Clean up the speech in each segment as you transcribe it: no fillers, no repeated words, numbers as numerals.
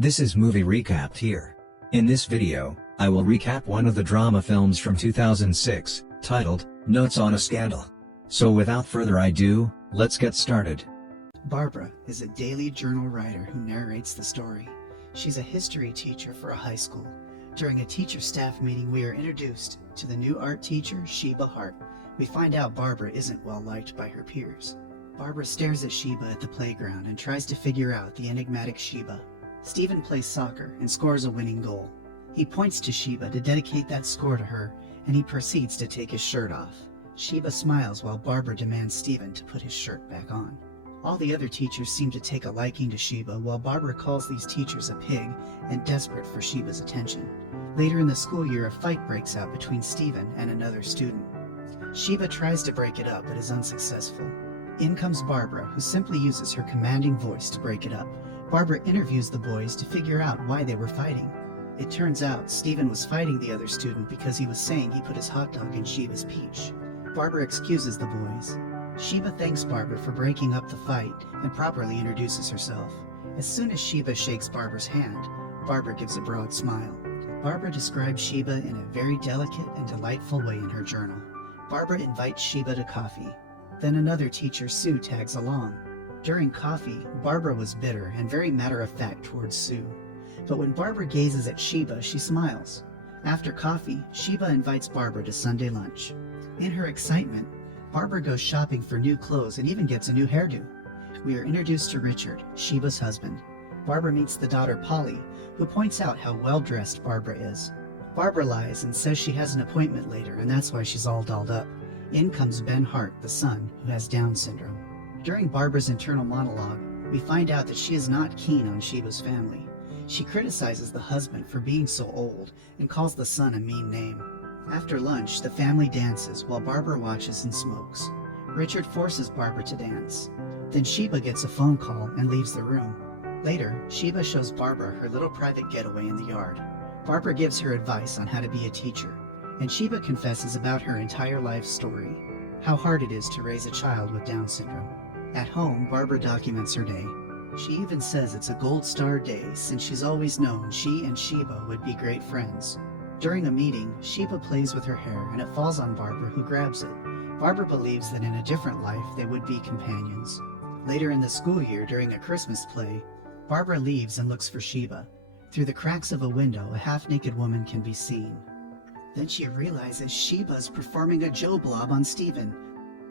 This is Movie Recapped here. In this video, I will recap one of the drama films from 2006, titled, Notes on a Scandal. So without further ado, let's get started. Barbara is a daily journal writer who narrates the story. She's a history teacher for a high school. During a teacher-staff meeting, we are introduced to the new art teacher, Sheba Hart. We find out Barbara isn't well liked by her peers. Barbara stares at Sheba at the playground and tries to figure out the enigmatic Sheba. Stephen plays soccer and scores a winning goal. He points to Sheba to dedicate that score to her, and he proceeds to take his shirt off. Sheba smiles while Barbara demands Stephen to put his shirt back on. All the other teachers seem to take a liking to Sheba, while Barbara calls these teachers a pig and desperate for Sheba's attention. Later in the school year, a fight breaks out between Stephen and another student. Sheba tries to break it up but is unsuccessful. In comes Barbara, who simply uses her commanding voice to break it up. Barbara interviews the boys to figure out why they were fighting. It turns out Stephen was fighting the other student because he was saying he put his hot dog in Sheba's peach. Barbara excuses the boys. Sheba thanks Barbara for breaking up the fight and properly introduces herself. As soon as Sheba shakes Barbara's hand, Barbara gives a broad smile. Barbara describes Sheba in a very delicate and delightful way in her journal. Barbara invites Sheba to coffee. Then another teacher, Sue, tags along. During coffee, Barbara was bitter and very matter-of-fact towards Sue. But when Barbara gazes at Sheba, she smiles. After coffee, Sheba invites Barbara to Sunday lunch. In her excitement, Barbara goes shopping for new clothes and even gets a new hairdo. We are introduced to Richard, Sheba's husband. Barbara meets the daughter, Polly, who points out how well-dressed Barbara is. Barbara lies and says she has an appointment later, and that's why she's all dolled up. In comes Ben Hart, the son, who has Down syndrome. During Barbara's internal monologue, we find out that she is not keen on Sheba's family. She criticizes the husband for being so old and calls the son a mean name. After lunch, the family dances while Barbara watches and smokes. Richard forces Barbara to dance. Then Sheba gets a phone call and leaves the room. Later, Sheba shows Barbara her little private getaway in the yard. Barbara gives her advice on how to be a teacher, and Sheba confesses about her entire life story, how hard it is to raise a child with Down syndrome. At home, Barbara documents her day. She even says it's a gold star day since she's always known she and Sheba would be great friends. During a meeting, Sheba plays with her hair and it falls on Barbara, who grabs it. Barbara believes that in a different life they would be companions. Later in the school year, during a Christmas play, Barbara leaves and looks for Sheba. Through the cracks of a window, a half-naked woman can be seen. Then she realizes Sheba's performing a Joe blob on Stephen,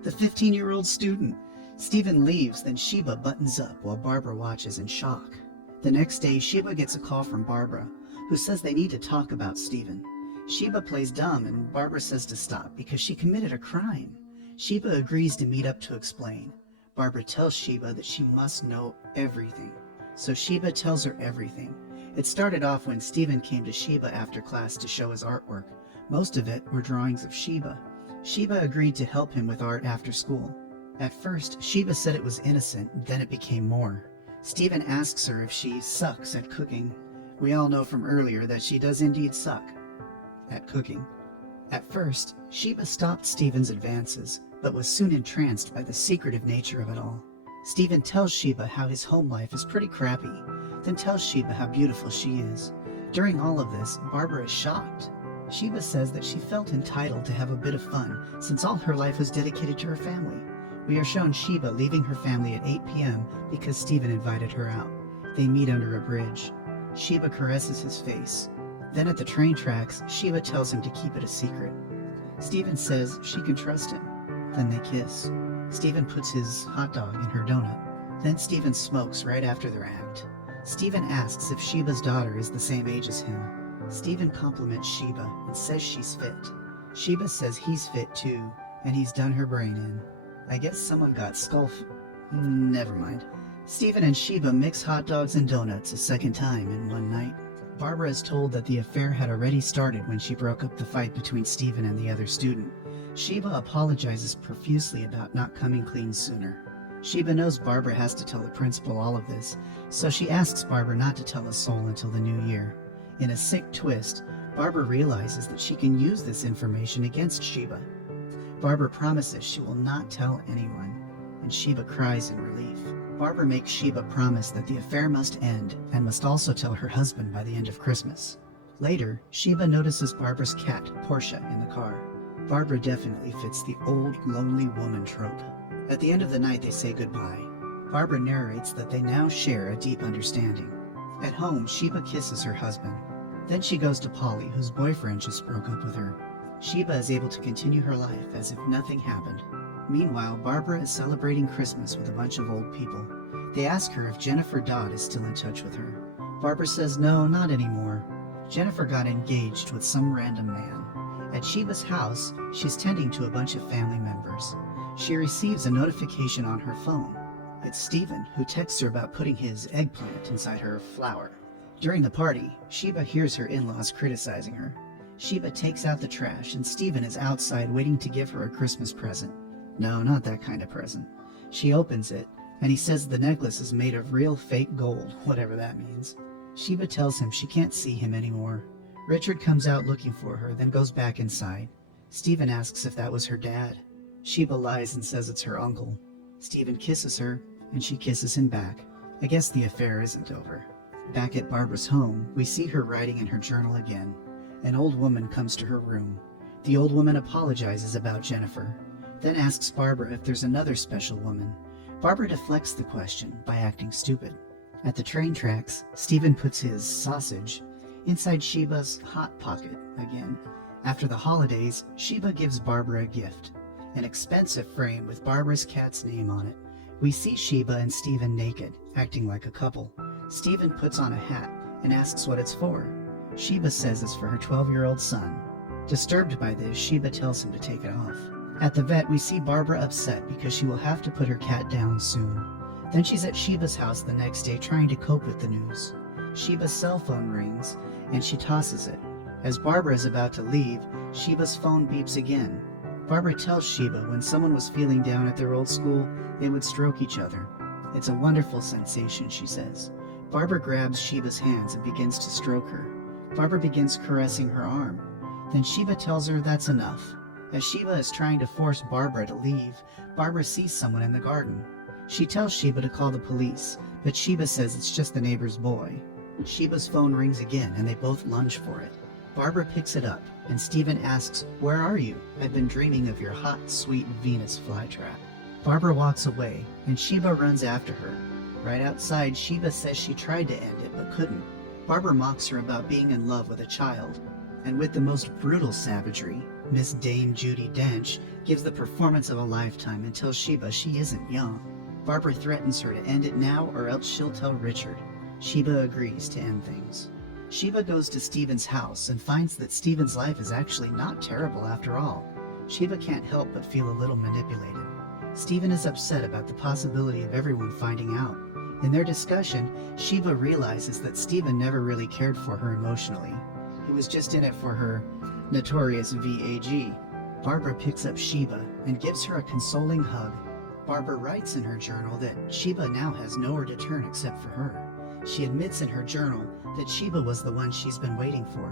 the 15-year-old student. Stephen leaves, then Sheba buttons up while Barbara watches in shock. The next day, Sheba gets a call from Barbara, who says they need to talk about Stephen. Sheba plays dumb and Barbara says to stop because she committed a crime. Sheba agrees to meet up to explain. Barbara tells Sheba that she must know everything. So Sheba tells her everything. It started off when Stephen came to Sheba after class to show his artwork. Most of it were drawings of Sheba. Sheba agreed to help him with art after school. At first, Sheba said it was innocent, then it became more. Stephen asks her if she sucks at cooking. We all know from earlier that she does indeed suck at cooking. At first, Sheba stopped Stephen's advances, but was soon entranced by the secretive nature of it all. Stephen tells Sheba how his home life is pretty crappy, then tells Sheba how beautiful she is. During all of this, Barbara is shocked. Sheba says that she felt entitled to have a bit of fun since all her life was dedicated to her family. We are shown Sheba leaving her family at 8 p.m. because Stephen invited her out. They meet under a bridge. Sheba caresses his face. Then at the train tracks, Sheba tells him to keep it a secret. Stephen says she can trust him. Then they kiss. Stephen puts his hot dog in her donut. Then Stephen smokes right after their act. Stephen asks if Sheba's daughter is the same age as him. Stephen compliments Sheba and says she's fit. Sheba says he's fit too, and he's done her brain in. I guess someone got never mind. Stephen and Sheba mix hot dogs and donuts a second time in one night. Barbara is told that the affair had already started when she broke up the fight between Stephen and the other student. Sheba apologizes profusely about not coming clean sooner. Sheba knows Barbara has to tell the principal all of this, so she asks Barbara not to tell a soul until the new year. In a sick twist, Barbara realizes that she can use this information against Sheba. Barbara promises she will not tell anyone, and Sheba cries in relief. Barbara makes Sheba promise that the affair must end and must also tell her husband by the end of Christmas. Later, Sheba notices Barbara's cat, Portia, in the car. Barbara definitely fits the old, lonely woman trope. At the end of the night, they say goodbye. Barbara narrates that they now share a deep understanding. At home, Sheba kisses her husband. Then she goes to Polly, whose boyfriend just broke up with her. Sheba is able to continue her life as if nothing happened. Meanwhile, Barbara is celebrating Christmas with a bunch of old people. They ask her if Jennifer Dodd is still in touch with her. Barbara says no, not anymore. Jennifer got engaged with some random man. At Sheba's house, she's tending to a bunch of family members. She receives a notification on her phone. It's Stephen, who texts her about putting his eggplant inside her flower. During the party, Sheba hears her in-laws criticizing her. Sheba takes out the trash, and Stephen is outside waiting to give her a Christmas present. No, not that kind of present. She opens it, and he says the necklace is made of real fake gold, whatever that means. Sheba tells him she can't see him anymore. Richard comes out looking for her, then goes back inside. Stephen asks if that was her dad. Sheba lies and says it's her uncle. Stephen kisses her, and she kisses him back. I guess the affair isn't over. Back at Barbara's home, we see her writing in her journal again. An old woman comes to her room. The old woman apologizes about Jennifer, then asks Barbara if there's another special woman. Barbara deflects the question by acting stupid. At the train tracks, Stephen puts his sausage inside Sheba's hot pocket again. After the holidays, Sheba gives Barbara a gift, an expensive frame with Barbara's cat's name on it. We see Sheba and Stephen naked, acting like a couple. Stephen puts on a hat and asks what it's for. Sheba says it's for her 12-year-old son. Disturbed by this, Sheba tells him to take it off. At the vet, we see Barbara upset because she will have to put her cat down soon. Then she's at Sheba's house the next day trying to cope with the news. Sheba's cell phone rings, and she tosses it. As Barbara is about to leave, Sheba's phone beeps again. Barbara tells Sheba when someone was feeling down at their old school, they would stroke each other. It's a wonderful sensation, she says. Barbara grabs Sheba's hands and begins to stroke her. Barbara begins caressing her arm. Then Sheba tells her that's enough. As Sheba is trying to force Barbara to leave, Barbara sees someone in the garden. She tells Sheba to call the police, but Sheba says it's just the neighbor's boy. Sheba's phone rings again, and they both lunge for it. Barbara picks it up, and Stephen asks, "Where are you? I've been dreaming of your hot, sweet Venus flytrap." Barbara walks away, and Sheba runs after her. Right outside, Sheba says she tried to end it, but couldn't. Barbara mocks her about being in love with a child. And with the most brutal savagery, Miss Dame Judi Dench gives the performance of a lifetime and tells Sheba she isn't young. Barbara threatens her to end it now or else she'll tell Richard. Sheba agrees to end things. Sheba goes to Stephen's house and finds that Stephen's life is actually not terrible after all. Sheba can't help but feel a little manipulated. Stephen is upset about the possibility of everyone finding out. In their discussion, Sheba realizes that Stephen never really cared for her emotionally. He was just in it for her notorious VAG. Barbara picks up Sheba and gives her a consoling hug. Barbara writes in her journal that Sheba now has nowhere to turn except for her. She admits in her journal that Sheba was the one she's been waiting for.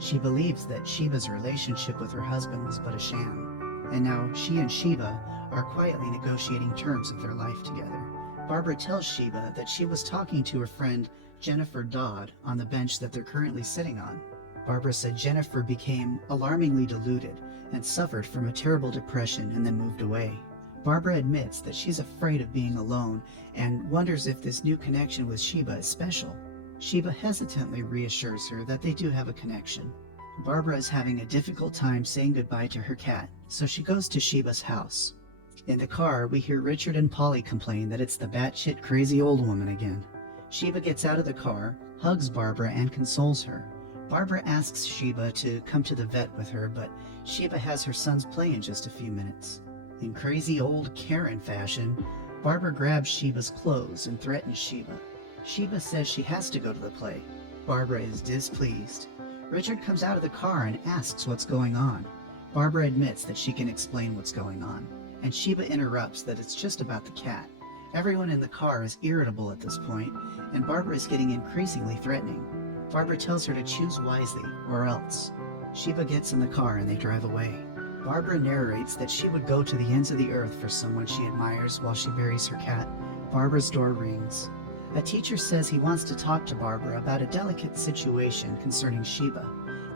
She believes that Sheba's relationship with her husband was but a sham, and now she and Sheba are quietly negotiating terms of their life together. Barbara tells Sheba that she was talking to her friend Jennifer Dodd on the bench that they're currently sitting on. Barbara said Jennifer became alarmingly deluded and suffered from a terrible depression and then moved away. Barbara admits that she's afraid of being alone and wonders if this new connection with Sheba is special. Sheba hesitantly reassures her that they do have a connection. Barbara is having a difficult time saying goodbye to her cat, so she goes to Sheba's house. In the car, we hear Richard and Polly complain that it's the batshit crazy old woman again. Sheba gets out of the car, hugs Barbara, and consoles her. Barbara asks Sheba to come to the vet with her, but Sheba has her son's play in just a few minutes. In crazy old Karen fashion, Barbara grabs Sheba's clothes and threatens Sheba. Sheba says she has to go to the play. Barbara is displeased. Richard comes out of the car and asks what's going on. Barbara admits that she can explain what's going on, and Sheba interrupts that it's just about the cat. Everyone in the car is irritable at this point, and Barbara is getting increasingly threatening. Barbara tells her to choose wisely, or else. Sheba gets in the car and they drive away. Barbara narrates that she would go to the ends of the earth for someone she admires while she buries her cat. Barbara's door rings. A teacher says he wants to talk to Barbara about a delicate situation concerning Sheba.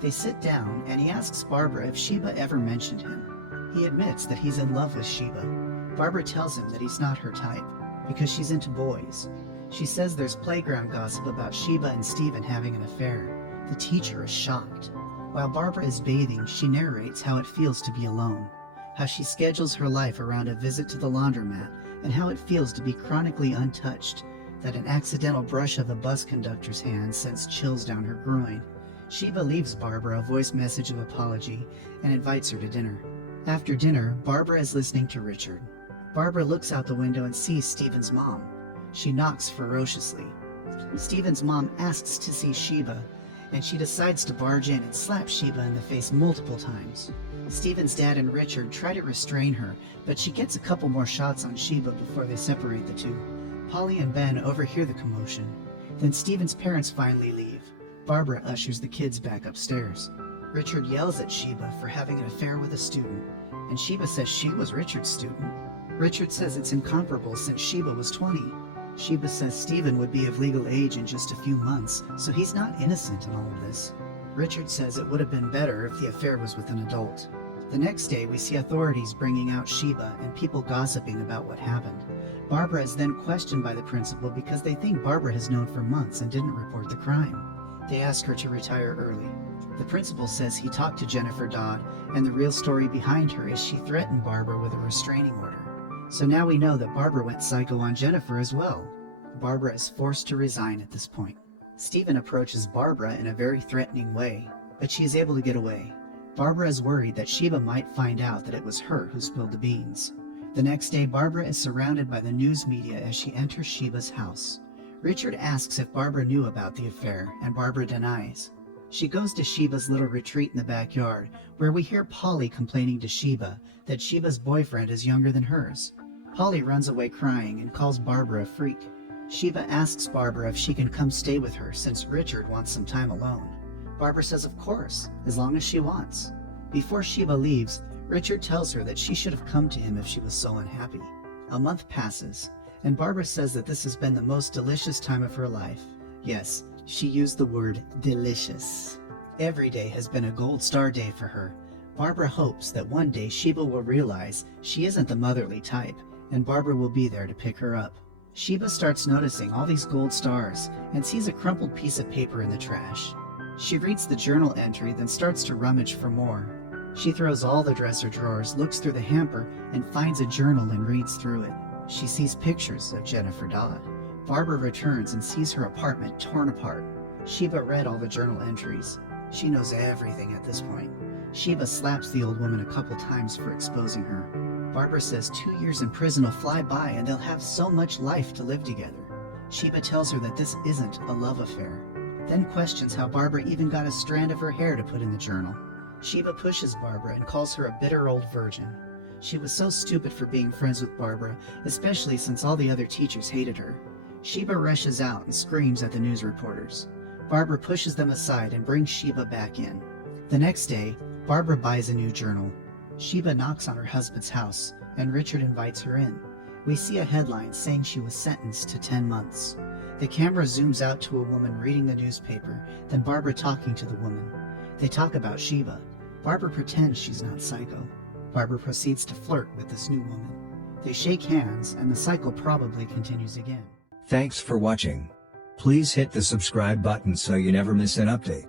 They sit down and he asks Barbara if Sheba ever mentioned him. He admits that he's in love with Sheba. Barbara tells him that he's not her type, because she's into boys. She says there's playground gossip about Sheba and Stephen having an affair. The teacher is shocked. While Barbara is bathing, she narrates how it feels to be alone, how she schedules her life around a visit to the laundromat, and how it feels to be chronically untouched, that an accidental brush of a bus conductor's hand sends chills down her groin. Sheba leaves Barbara a voice message of apology and invites her to dinner. After dinner, Barbara is listening to Richard. Barbara looks out the window and sees Stephen's mom. She knocks ferociously. Stephen's mom asks to see Sheba, and she decides to barge in and slap Sheba in the face multiple times. Stephen's dad and Richard try to restrain her, but she gets a couple more shots on Sheba before they separate the two. Polly and Ben overhear the commotion. Then Stephen's parents finally leave. Barbara ushers the kids back upstairs. Richard yells at Sheba for having an affair with a student, and Sheba says she was Richard's student. Richard says it's incomparable since Sheba was 20. Sheba says Stephen would be of legal age in just a few months, so he's not innocent in all of this. Richard says it would have been better if the affair was with an adult. The next day, we see authorities bringing out Sheba and people gossiping about what happened. Barbara is then questioned by the principal because they think Barbara has known for months and didn't report the crime. They ask her to retire early. The principal says he talked to Jennifer Dodd, and the real story behind her is she threatened Barbara with a restraining order. So now we know that Barbara went psycho on Jennifer as well. Barbara is forced to resign at this point. Stephen approaches Barbara in a very threatening way, but she is able to get away. Barbara is worried that Sheba might find out that it was her who spilled the beans. The next day, Barbara is surrounded by the news media as she enters Sheba's house. Richard asks if Barbara knew about the affair, and Barbara denies. She goes to Sheba's little retreat in the backyard, where we hear Polly complaining to Sheba that Sheba's boyfriend is younger than hers. Polly runs away crying and calls Barbara a freak. Sheba asks Barbara if she can come stay with her since Richard wants some time alone. Barbara says of course, as long as she wants. Before Sheba leaves, Richard tells her that she should have come to him if she was so unhappy. A month passes, and Barbara says that this has been the most delicious time of her life. Yes, she used the word delicious. Every day has been a gold star day for her. Barbara hopes that one day Sheba will realize she isn't the motherly type, and Barbara will be there to pick her up. Sheba starts noticing all these gold stars and sees a crumpled piece of paper in the trash. She reads the journal entry, then starts to rummage for more. She throws all the dresser drawers, looks through the hamper, and finds a journal and reads through it. She sees pictures of Jennifer Dodd. Barbara returns and sees her apartment torn apart. Sheba read all the journal entries. She knows everything at this point. Sheba slaps the old woman a couple times for exposing her. Barbara says 2 years in prison will fly by and they'll have so much life to live together. Sheba tells her that this isn't a love affair, then questions how Barbara even got a strand of her hair to put in the journal. Sheba pushes Barbara and calls her a bitter old virgin. She was so stupid for being friends with Barbara, especially since all the other teachers hated her. Sheba rushes out and screams at the news reporters. Barbara pushes them aside and brings Sheba back in. The next day, Barbara buys a new journal. Sheba knocks on her husband's house, and Richard invites her in. We see a headline saying she was sentenced to 10 months. The camera zooms out to a woman reading the newspaper, then Barbara talking to the woman. They talk about Sheba. Barbara pretends she's not psycho. Barbara proceeds to flirt with this new woman. They shake hands, and the cycle probably continues again. Thanks for watching. Please hit the subscribe button so you never miss an update.